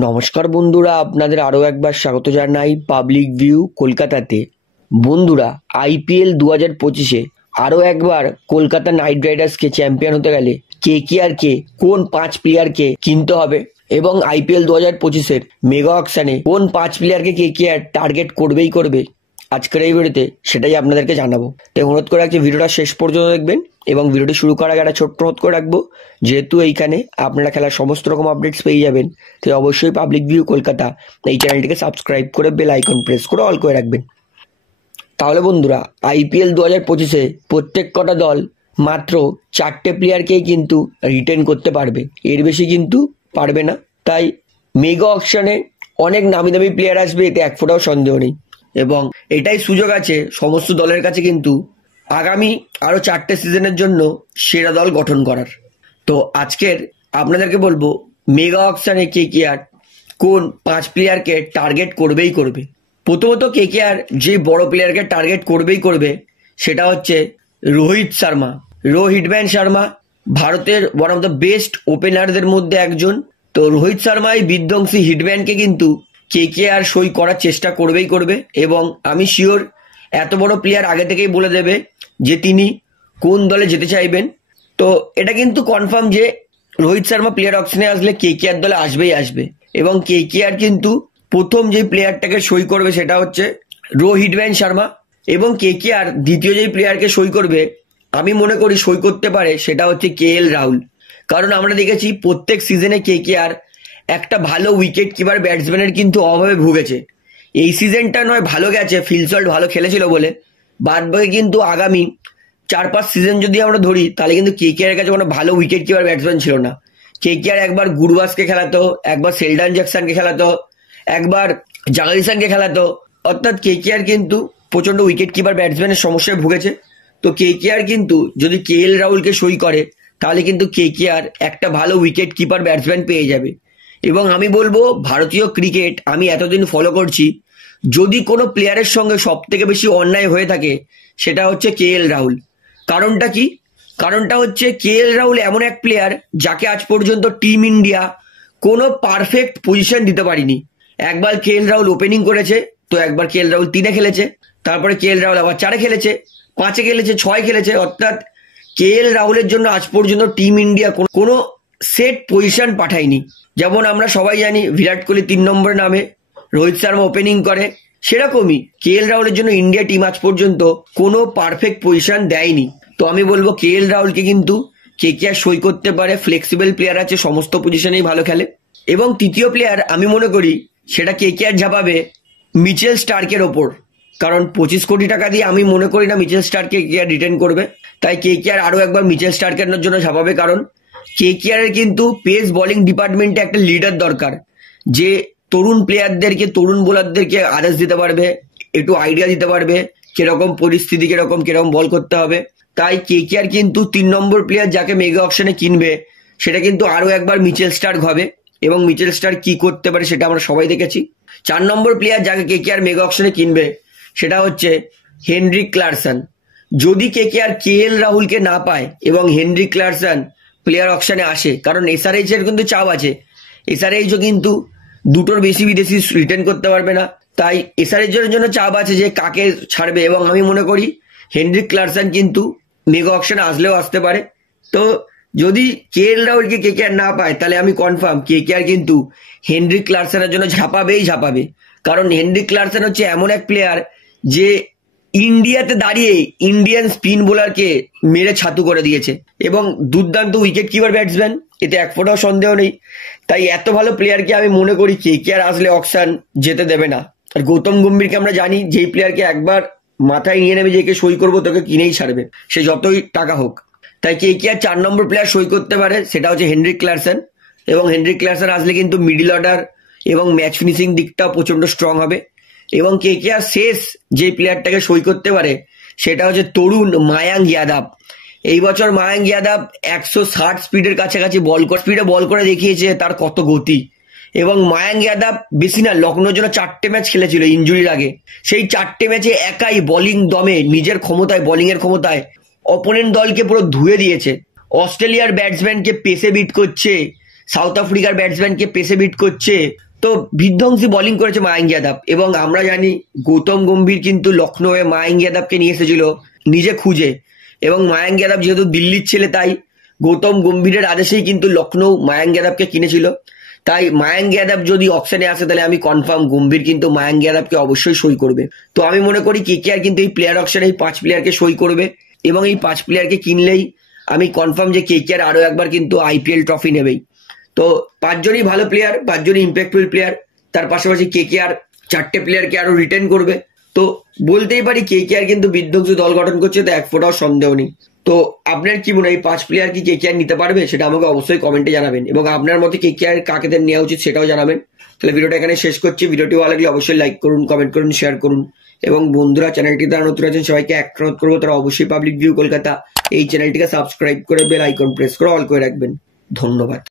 নমস্কার বন্ধুরা, আপনাদের আরও একবার স্বাগত জানাই পাবলিক ভিউ কলকাতাতে। বন্ধুরা, আইপিএল 2025-এ আরও একবার কলকাতা নাইট রাইডার্সকে চ্যাম্পিয়ন হতে গেলে কেকেআরকে কোন 5 প্লেয়ারকে কিনতে হবে এবং আইপিএল 2025-এর মেগা অকশনে কোন 5 প্লেয়ারকে কেকেআর টার্গেট করবেই করবে, আজকের এই ভিডিওতে সেটাই আপনাদেরকে জানাবো। তাই অনুরোধ করে রাখছি ভিডিওটা শেষ পর্যন্ত দেখবেন এবং ভিডিওটি শুরু করার আগে একটা ছোট্ট অনুরোধ করে রাখবো, যেহেতু এইখানে আপনারা খেলার সমস্ত রকম আপডেটস পেয়ে যাবেন, তাই অবশ্যই পাবলিক ভিউ কলকাতা এই চ্যানেলটিকে সাবস্ক্রাইব করে বেল আইকন প্রেস করে অল করে রাখবেন। তাহলে বন্ধুরা, আইপিএল 2025-এ প্রত্যেক কটা দল মাত্র 4টে প্লেয়ারকেই কিন্তু রিটেন করতে পারবে, এর বেশি কিন্তু পারবে না। তাই মেগা অকশনে অনেক নামি দামি প্লেয়ার আসবে, এতে এক ফোঁটাও সন্দেহ নেই। এবং এটাই সুযোগ আছে সমস্ত দলের কাছে কিন্তু আগামী আরও 4টে সিজনের জন্য সেরা দল গঠন করার। তো আজকের আপনাদেরকে বলবো মেগা অকশনে কেকেআর কোন 5 প্লেয়ারকে টার্গেট করবেই করবে। প্রথমত কেকেআর যে বড় প্লেয়ারকে টার্গেট করবেই করবে সেটা হচ্ছে রোহিত শর্মা। ভারতের ওয়ান অফ দ্য বেস্ট ওপেনারদের মধ্যে একজন। তো রোহিত শর্মা এই বিধ্বংসী হিটম্যানকে কিন্তু কেকেআর সই করার চেষ্টা করবেই করবে এবং আমি শিওর এত বড় প্লেয়ার আগে থেকেই বলে দেবে যে তিনি কোন দলে যেতে চাইবেন। তো এটা কিন্তু কনফার্ম যে রোহিত শর্মা প্লেয়ার অকশনে আসলে কেকেআর দলে আসবেই আসবে এবং কেকেআর কিন্তু প্রথম যে প্লেয়ারটাকে সই করবে সেটা হচ্ছে রোহিত শর্মা এবং কেকেআর দ্বিতীয় যে প্লেয়ারকে সই করবে আমি মনে করি সই করতে পারে সেটা হচ্ছে কেএল রাহুল। কারণ আমরা দেখেছি প্রত্যেক সিজনে কেকেআর একটা ভালো উইকেট কিপার ব্যাটসম্যানের কিন্তু অভাবে ভুগেছে। এই সিজনটা নয় ভালো গেছে, ফিল সল্ট ভালো খেলেছিল বলে, বাদ বাকি কিন্তু আগামী 4-5 সিজন যদি আমরা ধরি তাহলে কিন্তু কেকেআর কাছে কোনো ভালো উইকেট কিপার ব্যাটসম্যান ছিল না। কেকেআর একবার গুরবাজকে খেলাতো, একবার শেলডন জ্যাকসনকে খেলাতো, একবার জাগারিসানকে খেলাতো, অর্থাৎ কেকেআর কিন্তু প্রচন্ড উইকেট কিপার ব্যাটসম্যানের সমস্যায় ভুগেছে। তো কেকেআর কিন্তু যদি কেএল রাহুলকে সই করে তাহলে কিন্তু কেকেআর একটা ভালো উইকেট কিপার ব্যাটসম্যান পেয়ে যাবে। এবং আমি বলবো ভারতীয় ক্রিকেট আমি এতদিন ফলো করছি, যদি কোনো প্লেয়ারের সঙ্গে সব থেকে বেশি অন্যায় হয়ে থাকে সেটা হচ্ছে কেএল রাহুল। কারণটা কি? কারণটা হচ্ছে কেএল রাহুল এমন এক প্লেয়ার যাকে আজ পর্যন্ত টিম ইন্ডিয়া কোনো পারফেক্ট পজিশন দিতে পারিনি। একবার কেএল রাহুল ওপেনিং করেছে, তো একবার কেএল রাহুল 3-এ খেলেছে, তারপরে কেএল রাহুল আবার 4-এ খেলেছে, 5-এ খেলেছে, 6-এ খেলেছে। অর্থাৎ কেএল রাহুলের জন্য আজ পর্যন্ত টিম ইন্ডিয়া কোনো সেট পজিশন পাঠায়নি। যেমন আমরা সবাই জানি বিরাট কোহলি 3 নম্বরে নামে, রোহিত শর্মা ওপেনিং করে, সেরকমই কেএল রাহুলের জন্য ইন্ডিয়া টিম আজ পর্যন্ত কোনো পারফেক্ট পজিশন দেয়নি। তো আমি বলবো কেএল রাহুলকে কিন্তু কেকেআর সই করতে পারে, ফ্লেক্সিবল প্লেয়ার আছে, সমস্ত পজিশনেই ভালো খেলে। এবং তৃতীয় প্লেয়ার আমি মনে করি সেটা কেকেআর ঝাঁপাবে মিচেল স্টার্কের ওপর, কারণ 25 কোটি টাকা দিয়ে আমি মনে করি না মিচেল স্টার্ককে কেকেআর রিটেন করবে। তাই কেকেআর আরও একবার মিচেল স্টার্কের জন্য ঝাঁপাবে, কারণ কেকেআর কিন্তু পেস বোলিং ডিপার্টমেন্টে একটা লিডার দরকার, যে তরুণ প্লেয়ারদেরকে, তরুণ বোলারদেরকে আদেশ দিতে পারবে, একটু আইডিয়া দিতে পারবে কিরকম পরিস্থিতি, কিরকম বল করতে হবে। তাই কেকেআর কিন্তু 3 নম্বর প্লেয়ার যাকে মেগা অকশনে কিনবে সেটা কিন্তু আরও একবার মিচেল স্টার্ক হবে এবং মিচেল স্টার্ক কি করতে পারে সেটা আমরা সবাই দেখেছি। 4 নম্বর প্লেয়ার যাকে কেকেআর মেগা অকশনে কিনবে সেটা হচ্ছে হেনরিক ক্লার্কসন। যদি কেকেআর কেএল রাহুলকে না পায় এবং হেনরিক ক্লার্কসন প্লেয়ার অকশনে আসে, কারণ এসআরএইচ এর কিন্তু চাপ আছে, এসআরএইচও কিন্তু 2টোর বেশি বিদেশি রিটেন করতে পারবে না। তাই এসআরএইচ এর জন্য চাপ আছে যে কাকে ছাড়বে, এবং আমি মনে করি হেনরিক ক্লার্কসন কিন্তু মেগা অকশনে আসলেও আসতে পারে। তো যদি কেএল রাহুলকে কেকেআর না পায় তাহলে আমি কনফার্ম কেকেআর কিন্তু হেনরিক ক্লার্কসনের জন্য ঝাঁপাবে। কারণ হেনরিক ক্লার্কসন হচ্ছে এমন এক প্লেয়ার যে ইন্ডিয়াতে দাঁড়িয়ে ইন্ডিয়ান স্পিন বোলারকে মেরে ছাতু করে দিয়েছে এবং দুর্দান্ত উইকেট কিপার ব্যাটসম্যান, এতে এক ফোঁটাও সন্দেহ নেই। তাই এত ভালো প্লেয়ারকে আমি মনে করি কেকেআর আসলে অকশন যেতে দেবে না। আর গৌতম গম্ভীরকে আমরা জানি, যেই প্লেয়ারকে একবার মাথায় নিয়ে নেবে যে একে সই করবো তোকে কিনেই ছাড়বে, সে যতই টাকা হোক। তাই কেকেআর 4 নম্বর প্লেয়ার সই করতে পারে, সেটা হচ্ছে হেনরিক ক্লার্কসন। এবং হেনরিক ক্লার্কসন আসলে কিন্তু মিডল অর্ডার এবং ম্যাচ ফিনিশিং দিকটাও প্রচন্ড স্ট্রং হবে। এবং কেকেআর শেষ যে প্লেয়ারটাকে সই করতে পারে সেটা হচ্ছে তরুণ মায়াঙ্ক যাদব। এই বছর মায়াঙ্ক যাদব 160 স্পিডের কাছাকাছি স্পিডে বল করে দেখিয়েছে তার কত গতি। এবং মায়াঙ্ক যাদব বেশি না, লখনৌর জন্য 4টে ম্যাচ খেলেছিল ইনজুরির আগে, সেই 4টে ম্যাচে একাই বোলিং দমে, নিজের ক্ষমতায়, বোলিংয়ের ক্ষমতায় অপোনেন্ট দলকে পুরো ধুয়ে দিয়েছে। অস্ট্রেলিয়ার ব্যাটসম্যানকে পেসে বিট করছে, সাউথ আফ্রিকার ব্যাটসম্যানকে পেসে বিট করছে। তো বিধ্বংসী বোলিং করেছে মায়াঙ্ক যাদব, এবং আমরা জানি গৌতম গম্ভীর কিন্তু লখনৌয়ে মায়াঙ্ক যাদবকে নিয়ে এসেছিল নিজে খুঁজে, এবং মায়াঙ্ক যাদব যেহেতু দিল্লির ছেলে তাই গৌতম গম্ভীরের আদেশেই কিন্তু লখনৌ মায়াঙ্ক যাদবকে কিনেছিল। তাই মায়াঙ্ক যাদব যদি অপশনে আসে তাহলে আমি কনফার্ম গম্ভীর কিন্তু মায়াঙ্ক যাদবকে অবশ্যই সই করবে। তো আমি মনে করি কেকেআর কিন্তু এই প্লেয়ার অপশনে এই 5 প্লেয়ারকে সই করবে, এবং এই 5 প্লেয়ারকে কিনলেই আমি কনফার্ম যে কেকেআর আরো একবার কিন্তু আইপিএল ট্রফি নেবেই। তো 5 জনই ভালো প্লেয়ার, 5 জনই ইম্প্যাক্টফুল প্লেয়ার। তার পাশাপাশি কেকেআর 4টে প্লেয়ারকে আরো রিটেন করবে। তো বলতেই পারি কেকেআর কিন্তু বিধ্বংসী দল গঠন করছে, তো এক ফোঁটাও সন্দেহ নেই। তো আপনার কি মনে হয়, এই 5 প্লেয়ার কি কেকেআর নিতে পারবে? সেটা আমাকে অবশ্যই কমেন্টে জানাবেন, এবং আপনার মতে কেকেআর কাকে নেওয়া উচিত সেটাও জানাবেন। তাহলে ভিডিওটা এখানে শেষ করছি। ভিডিওটি ভালো লাগলে অবশ্যই লাইক করুন, কমেন্ট করুন, শেয়ার করুন, এবং বন্ধুরা চ্যানেলটি তারা নতুন আছেন সবাইকে একটা অনুরোধ করবো, তারা অবশ্যই পাবলিক ভিউ কলকাতা এই চ্যানেলটিকে সাবস্ক্রাইব করে বেল আইকন প্রেস করে অল করে রাখবেন। ধন্যবাদ।